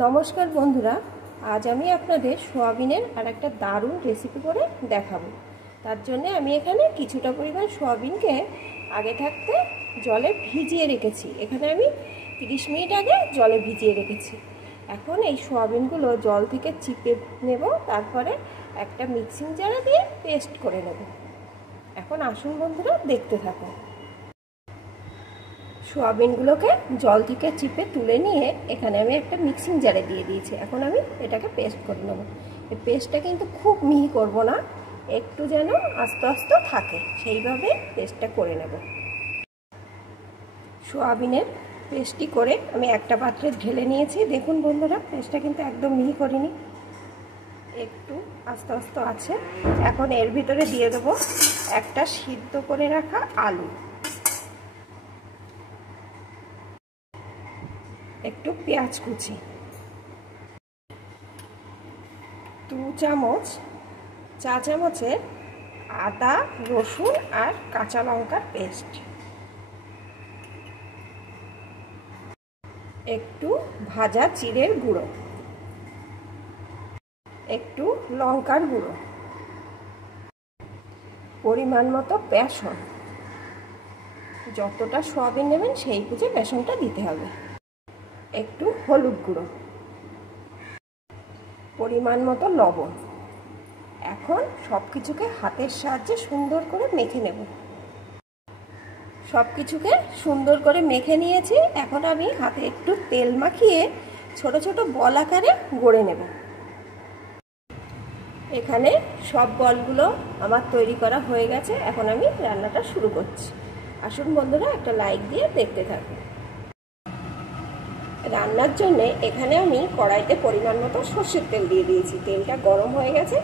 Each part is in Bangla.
নমস্কার বন্ধুরা, আজ আমি আপনাদের সোয়াবিনের আর একটা দারুণ রেসিপি করে দেখাবো। তার জন্য আমি এখানে কিছুটা পরিমাণ সোয়াবিনকে আগে থাকতে জলে ভিজিয়ে রেখেছি। এখানে আমি 30 মিনিট আগে জলে ভিজিয়ে রেখেছি। এখন এই সোয়াবিনগুলো জল থেকে চিপে নেব, তারপরে একটা মিক্সিং জারে দিয়ে পেস্ট করে নেব। এখন আসুন বন্ধুরা, দেখতে থাকুন। সোয়াবিনগুলোকে জল থেকে চিপে তুলে নিয়ে এখানে আমি একটা মিক্সিং জারে দিয়ে দিয়েছি। এখন আমি এটাকে পেস্ট করে নেব। এই পেস্টটা কিন্তু খুব মিহি করব না, একটু যেন আস্তে আস্তে থাকে সেইভাবে পেস্টটা করে নেব। সোয়াবিনের পেস্টটি করে আমি একটা পাত্রে ঢেলে নিয়েছি। দেখুন বন্ধুরা, পেস্টটা কিন্তু একদম মিহি করিনি, একটু আস্তে আস্তে আছে। এখন এর ভিতরে দিয়ে দেবো একটা সিদ্ধ করে রাখা আলু, একটু পেঁয়াজ কুচি, 2 চা চামচের আদা রসুন আর কাঁচা লঙ্কার পেস্ট, একটু ভাজা জিরের গুঁড়ো, একটু লঙ্কার গুঁড়ো, পরিমাণ মতো বেসন। যতটা সোয়াবিন নেবেন সেই বুঝে বেসনটা দিতে হবে। একটু হলুদ গুঁড়ো, পরিমাণ মতো লবণ। এখন সব কিছুকে হাতের সাহায্যে সুন্দর করে মেখে নেব। সব কিছুকে সুন্দর করে মেখে নিয়েছি। এখন আমি হাতে একটু তেল মাখিয়ে ছোট ছোট বল আকারে গড়ে নেব। এখানে সব বলগুলো আমার তৈরি করা হয়ে গেছে। এখন আমি রান্নাটা শুরু করছি। আসুন বন্ধুরা, একটা লাইক দিয়ে দেখতে থাকুন। রান্নার জন্য এখানে আমি কড়াইতে পরিমাণ মতো সর্ষের তেল দিয়ে দিয়েছি। তেলটা গরম হয়ে গেছে।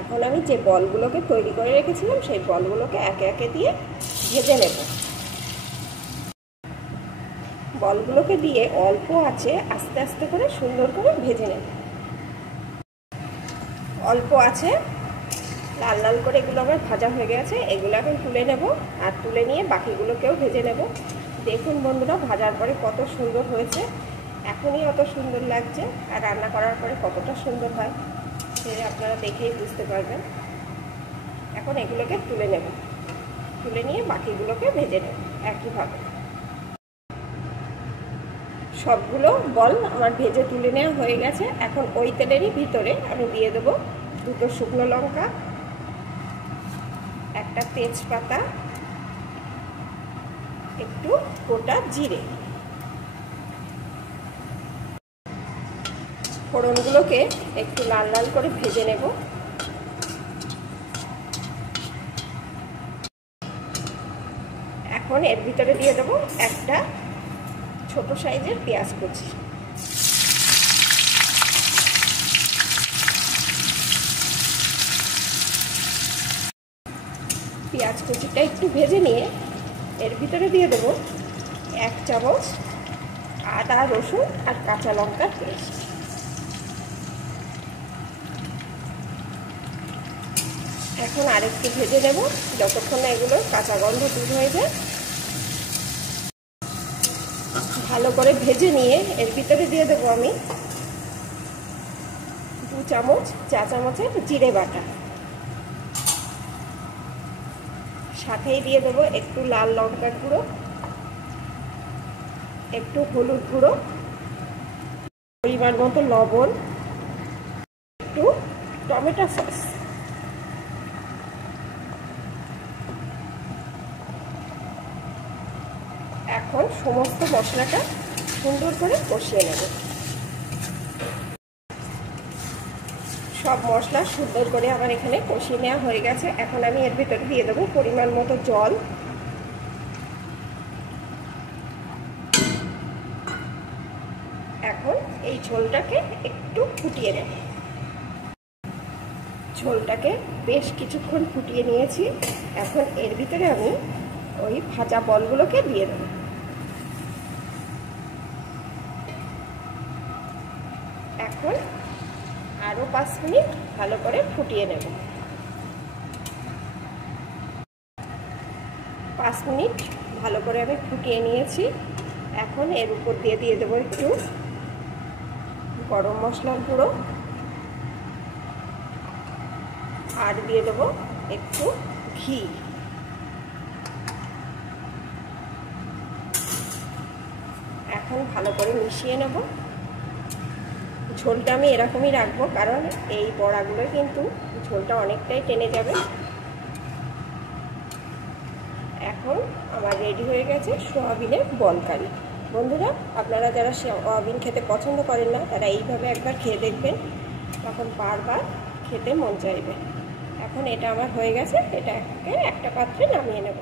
এখন আমি যে বলগুলোকে তৈরি করে রেখেছিলাম সেই বলগুলোকে একে একে দিয়ে ভেজে নেব। বলগুলোকে দিয়ে অল্প আঁচে আস্তে আস্তে করে সুন্দর করে ভেজে নেব। অল্প আছে লাল লাল করে এগুলো আমার ভাজা হয়ে গেছে। এগুলো এখন তুলে নেব, আর তুলে নিয়ে বাকিগুলোকেও ভেজে নেব। দেখুন বন্ধুরা, ভাজার পরে কত সুন্দর হয়েছে। এখনই অত সুন্দর লাগছে, আর রান্না করার পরে কতটা সুন্দর হয় সে আপনারা দেখেই বুঝতে পারবেন। এখন এগুলোকে তুলে নেব, তুলে নিয়ে বাকিগুলোকে ভেজে নেব একইভাবে। সবগুলো বল আমার ভেজে তুলে নেওয়া হয়ে গেছে। এখন ওই তেলেরই ভিতরে আমি দিয়ে দেবো 2টো শুকনো লঙ্কা, একটা তেজপাতা, একটু গোটা জিরে। ফোড়নগুলোকে একটু লাল লাল করে ভেজে নেব। এখন এর ভিতরে দিয়ে দেবো একটা ছোট সাইজের পেঁয়াজ কুচি। পেঁয়াজ কুচিটা একটু ভেজে নিয়ে এর ভিতরে দিয়ে দেবো 1 চামচ আদা রসুন আর কাঁচা লঙ্কার পেস্ট। এখন আরেকটু ভেজে নেব যতক্ষণ না এগুলো কাঁচা গন্ধ দূর হয়ে যায়। ভালো করে ভেজে নিয়ে এর ভিতরে দিয়ে দেবো আমি 2 চা চামচের জিরে বাটা, সাথেই দিয়ে দেবো একটু লাল লঙ্কার গুঁড়ো, একটু হলুদ গুঁড়ো, পরিমাণ মতো লবণ, একটু টমেটো সস। এখন সমস্ত মশলাটা সুন্দর করে কষিয়ে নেব। সব মশলা সুন্দর করে আমার এখানে কষিয়ে নেওয়া হয়ে গেছে। এখন আমি এর ভিতরে দিয়ে দেবো পরিমাণ মতো জল। এখন এই ঝোলটাকে একটু ফুটিয়ে নেব। ঝোলটাকে বেশ কিছুক্ষণ ফুটিয়ে নিয়েছি। এখন এর ভিতরে আমি ওই ভাজা বলগুলোকে দিয়ে দেব। এখন আরও 5 মিনিট ভালো করে ফুটিয়ে নেব। 5 মিনিট ভালো করে আমি ফুটিয়ে নিয়েছি। এখন এর উপর দিয়ে দেবো একটু গরম মশলার গুঁড়ো, আর দিয়ে দেবো একটু ঘি। এখন ভালো করে মিশিয়ে নেব। ঝোলটা আমি এরকমই রাখবো, কারণ এই বড়াগুলো কিন্তু ঝোলটা অনেকটাই টেনে যাবে। এখন আমার রেডি হয়ে গেছে সয়াবিনের বল কারি। বন্ধুরা, আপনারা যারা সয়াবিন খেতে পছন্দ করেন না, তারা এইভাবে একবার খেয়ে দেখবেন, তখন বারবার খেতে মন চাইবে। এখন এটা আমার হয়ে গেছে, এটাকে একটা পাত্রে নামিয়ে নেব।